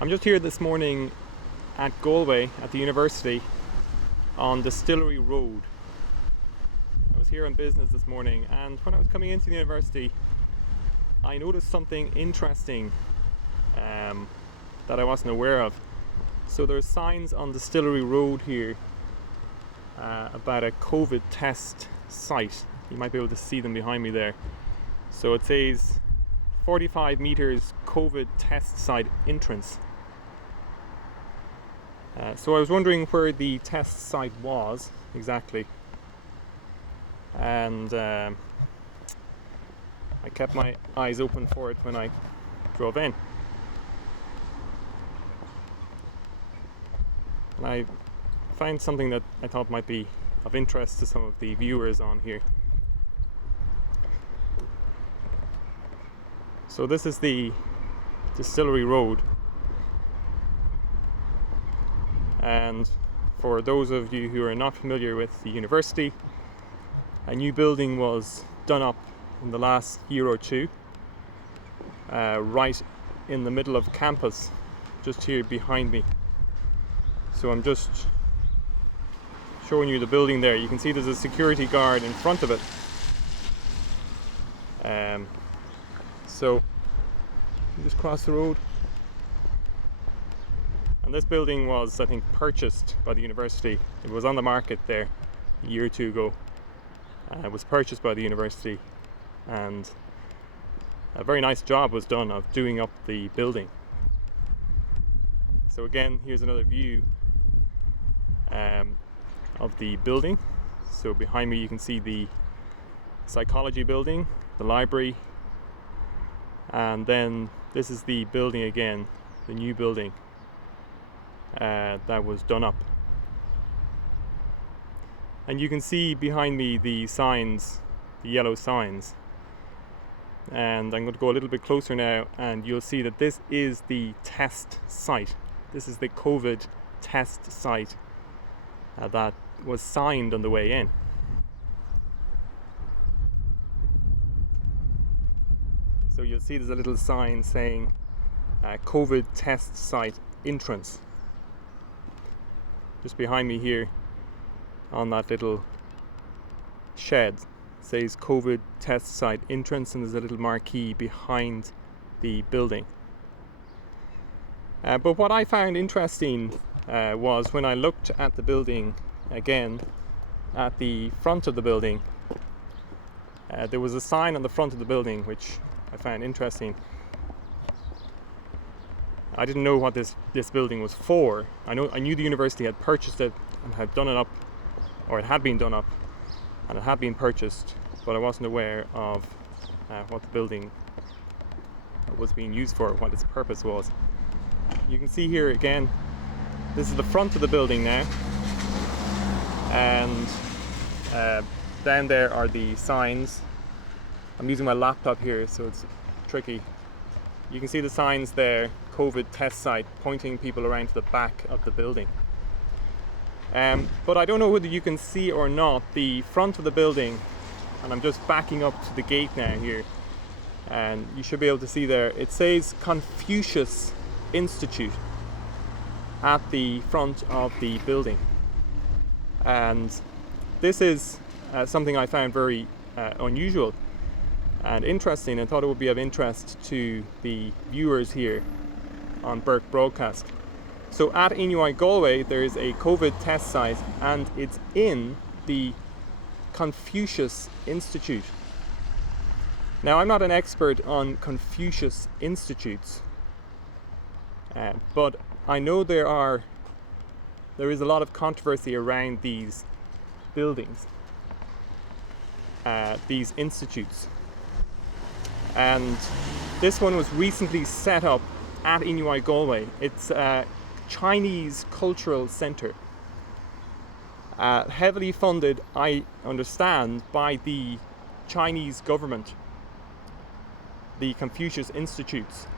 I'm just here this morning at Galway, at the university, on Distillery Road. I was here on business this morning, and when I was coming into the university, I noticed something interesting that I wasn't aware of. So there's signs on Distillery Road here about a COVID test site. You might be able to see them behind me there. So it says 45 meters COVID test site entrance. So I was wondering where the test site was exactly, and I kept my eyes open for it when I drove in. And I found something that I thought might be of interest to some of the viewers on here. So this is the Distillery Road, and for those of you who are not familiar with the university, a new building was done up in the last year or two, right in the middle of campus, just here behind me. So I'm just showing you the building there. You can see there's a security guard in front of it. So you just cross the road. And this building was, I think, purchased by the university. It was on the market there a year or two ago. It was purchased by the university, and a very nice job was done of doing up the building. So again, here's another view of the building. So behind me you can see the psychology building, the library, and then this is the building again, the new building that was done up. And you can see behind me the signs, the yellow signs. And I'm going to go a little bit closer now, and you'll see that this is the test site. This is the COVID test site that was signed on the way in. So you'll see there's a little sign saying COVID test site entrance. Just behind me here on that little shed says COVID test site entrance, and there's a little marquee behind the building. But what I found interesting was when I looked at the building again, at the front of the building, there was a sign on the front of the building which I found interesting. I didn't know what this building was for. I knew the university had purchased it and had done it up, or it had been done up and it had been purchased, but I wasn't aware of what the building was being used for, what its purpose was. You can see here again, this is the front of the building now, and down there are the signs. I'm using my laptop here, so it's tricky. You can see the signs there, COVID test site, pointing people around to the back of the building. But I don't know whether you can see or not the front of the building, and I'm just backing up to the gate now here, and you should be able to see there, it says Confucius Institute at the front of the building. And this is something I found very unusual and interesting, and thought it would be of interest to the viewers here on Burke broadcast. So at NUI Galway there is a COVID test site, and it's in the Confucius Institute. Now, I'm not an expert on Confucius Institutes, but I know there is a lot of controversy around these buildings, these institutes. And this one was recently set up at NUI Galway. It's a Chinese cultural centre, heavily funded, I understand, by the Chinese government, the Confucius Institutes.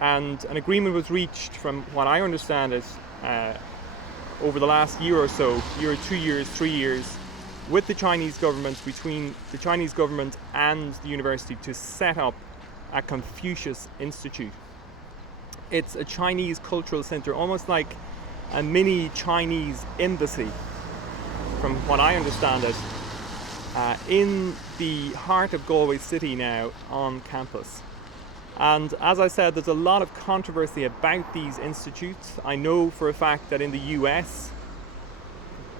And an agreement was reached, from what I understand, is over the last year or so, 2 years, 3 years, with the Chinese government, between the Chinese government and the university, to set up a Confucius Institute. It's a Chinese cultural center, almost like a mini Chinese embassy, from what I understand it, in the heart of Galway City now on campus. And as I said, there's a lot of controversy about these institutes. I know for a fact that in the US,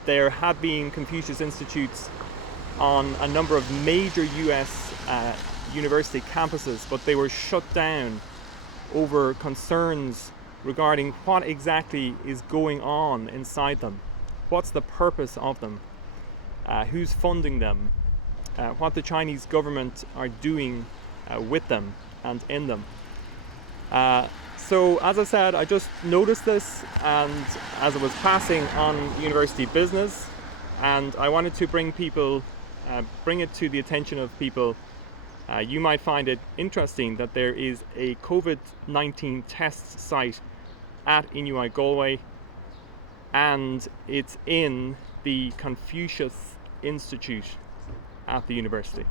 there have been Confucius Institutes on a number of major US university campuses, but they were shut down over concerns regarding what exactly is going on inside them, what's the purpose of them, who's funding them, what the Chinese government are doing with them and in them. So as I said, I just noticed this, and as I was passing on university business, and I wanted to bring it to the attention of people. You might find it interesting that there is a COVID-19 test site at NUI Galway, and it's in the Confucius Institute at the university.